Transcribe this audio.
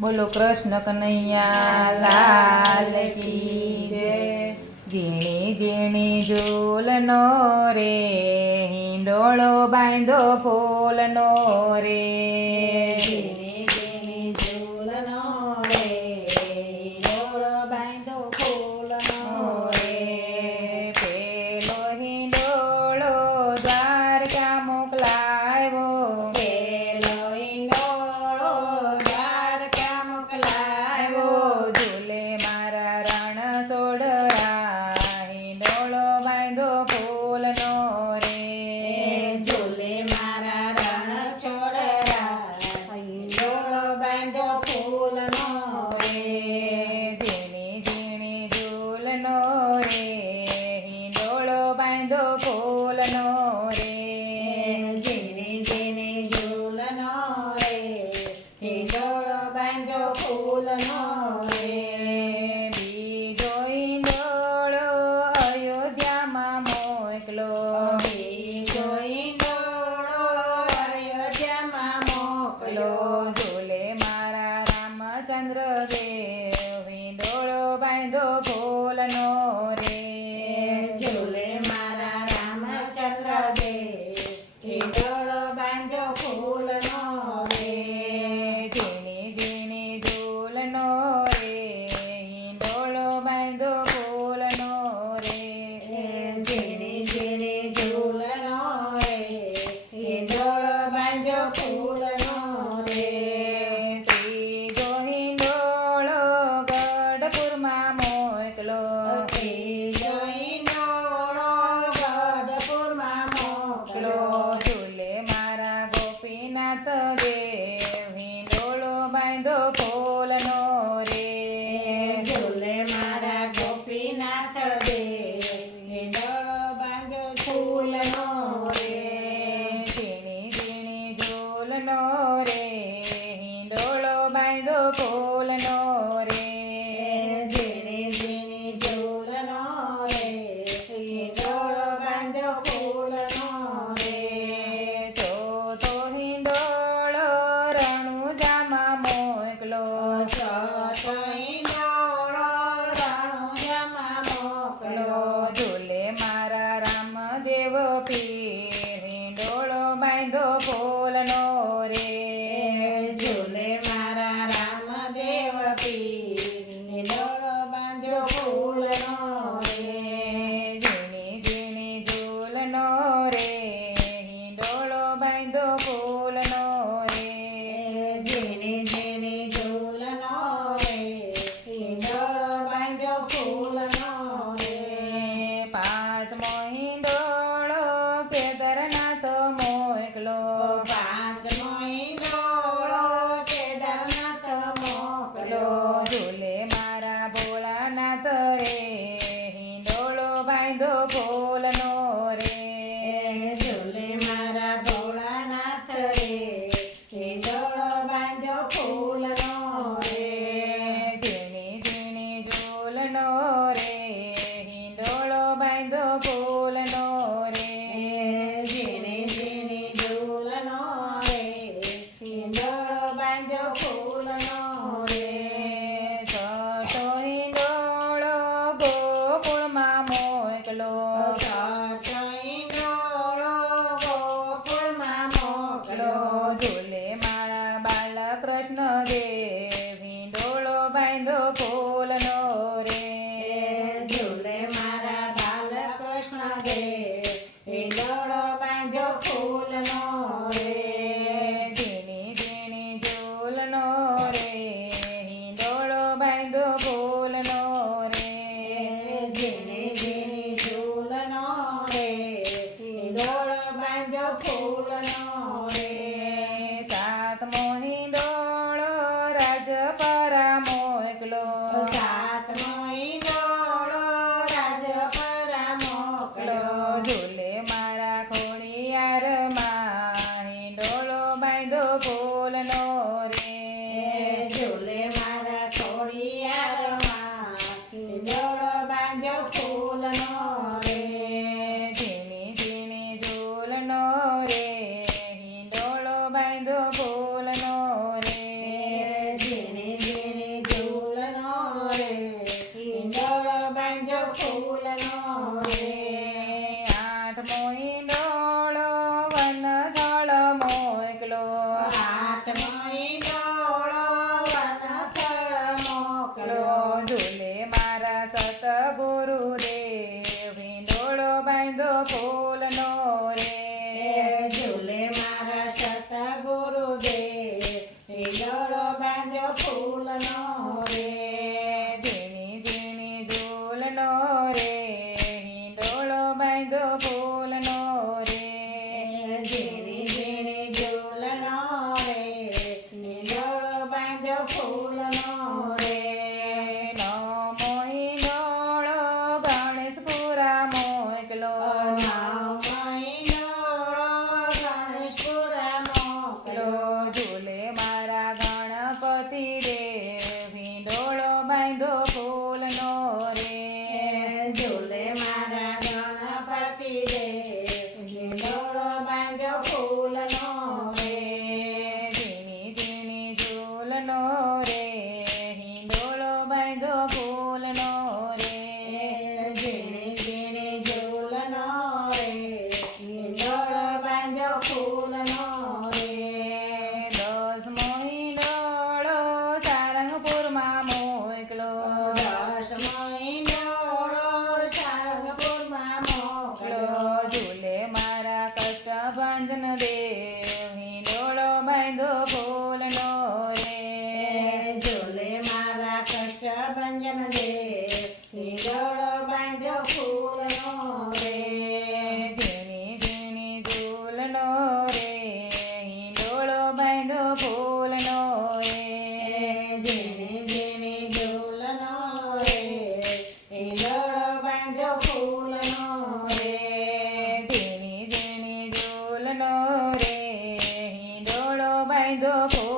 બોલો કૃષ્ણ કનૈયા લાલ કી જય. ઝીણી ઝીણી ઝૂલનો રે, હિંડોળો બાંધો ફૂલનો રે. ઝીણી ઝીણી ઝૂલનો રે, હિંડોળો બાંધો ફૂલનો રે. પેલો હિંડોળો દ્વારકા મોકલાવ્યો, પેલો હિંડોળો દ્વારકા મોકલાવ્યો. ઝૂલે મારા રણ સોડરા, હિંડોળો બાંધો ફૂલનો રે. ઝૂલે મારા રણ છોડરા, હિંડોળો બાંધો ફૂલનો રે. ઝીણી ઝીણી ઝૂલનો રે, હિંડોળો બાંધો ફૂલનો રે. ઝીણી ઝીણી ઝૂલનો રે, હિંડોળો બાંધો ફૂલનો રે. બીજો હિંડોળો અયોધ્યામાં મોકલો, બીજો હિંડોળો અયોધ્યામાં મોકલો. ઝૂલે મારા રામચંદ્ર દેવ, હિંડોળો બાંધો ફૂલનો રે. ઝૂલે મારા રામચંદ્ર દેવ, હિંડોળો બાંધો ફૂલનો રે. ઝીણી ઝીણી ઝૂલનો રે, હિંડોળો બાંધો ફૂલનો રે. ઝીણી ઝીણી ઝૂલનો રે, હિંડોળો બાંધો ફૂલનો રે. ત્રીજો હિંડોળો ગઢપુરમાં મોકલો, ત્રીજો હિંડોળો ગઢપુરમાં મોકલો. ઝૂલે મારા ગોપીનાથ દેવ, હિંડોળો બાંધો ફૂલનો રે. ઝૂલે મારા ગોપીનાથ દેવ, હિંડોળો બાંધો ફૂલનો રે. ઝીણી ઝીણી ઝૂલનો રે, હિંડોળો બાંધો ફૂલનો રે. ઝીણી ઝીણી ઝૂલનો રે, હિંડોળો બાંધો ફૂલનો રે. ચોથો હિંડોળો રણુજામાં મોકલો, ચોથો હિંડોળો રણુજામાં મોકલો. ઝૂલે મારા રામદેવ પીર, હિંડોળો બાંધો ફૂલનો રે. ઝૂલે મારા રામદેવ પીર, હિંડોળો બાંધો ફૂલનો રે. ઝીણી ઝીણી ઝૂલનો રે, હિંડોળો બાંધો ફૂલનો રે. ઝીણી ઝીણી ઝૂલનો રે, હિંડોળો બાંધો ફૂલનો રે. પાંચમો હિંડોળો કેદારનાથ મોકલો, પાંચમો હિંડોળો કેદારનાથ મોકલો. ઝૂલે મારા ભોળાનાથ રે, હિંડોળો બાંધો ફૂલનો રે. ઝૂલે મારા ભોળાનાથ રે, હિંડોળો બાંધો ફૂલનો રે. ઝીણી ઝીણી ઝૂલનો રે, હિંડોળો બાંધો ફૂલનો રે. ઝીણી ઝીણી ઝૂલનો રે, હિંડોળો બાંધો ફૂલનો રે. છઠ્ઠો હિંડોળો ગોકુળમાં મોકલો, છઠ્ઠો હિંડોળો ગોકુળમાં મોકલો. ઝૂલે મારા બાલકૃષ્ણ દેવ, હિંડોળો બાંધો ફૂલનો રે. ઝૂલે મારા બાલકૃષ્ણ દેવ, હિંડોળો બાંધો ફૂલનો રે. ઝીણી ઝીણી ઝૂલનો રે, હિંડોળો બાંધો ફૂલનો રે. ઝીણી ઝીણી ઝૂલનો રે, હિંડોળો બાંધો ફૂલનો રે. સાતમો હિંડોળો રાજપરા મોકલો, સાતમો હિંડોળો રાજપરા મોકલો. ઝૂલે મારા ખોડિયારમાં, હિંડોળો બાંધો ફૂલનો રે. ઝૂલે મારા ખોડિયારમાં, હિંડોળો બાંધો ફૂલનો રે. ઝીણી ઝીણી ઝૂલનો રે, હિંડોળો બાંધો ફૂલનો રે. ઝીણી બાંધ્યો ફૂલનો રે ઝીણી ઝીણી ઝૂલનો રે હિંડોળો બાંધ્યો ફૂલનો રે ઝીણી ઝીણી ઝૂલનો રે હિંડોળો બાંધ્યો ફૂલનો રે નવમો હિંડોળો ગણેશપુરા મોકલો ઝૂલે મારા ગણપતિ દેવ હિંડોળો બાંધો ફૂલનો રે ઝૂલે મારા ગણપતિ દેવ હિંડોળો બાંધ્યો ફૂલનો રે ઝીણી ઝીણી ઝૂલનો રે હિંડોળો બાંધો ફૂલનો રે ઝીણી ઝીણી ઝૂલનો રે હિંડોળો બાંધ્યો ફૂલનો રે દસમો હિંડોળો સારંગપુરમાં મોકલો દસમો હિંડોળો સારંગપુરમાં મોકલો ઝૂલે મારા કષ્ટભંજન દેવ હિંડોળો બાંધો ફૂલનો રે ઝૂલે મારા કષ્ટભંજન દેવ હિંડોળો બાંધ્યો ફૂલનો રે ઝીણી ઝીણી ઝૂલનો રે હિંડોળો બાંધો ફૂલનો રે ઝીણી ઝીણી ઝૂલનો રે હિંડોળો બાંધ્યો ફૂલનો રે ઝીણી ઝીણી ઝૂલનો રે હિંડોળો બાંધો ફૂલનો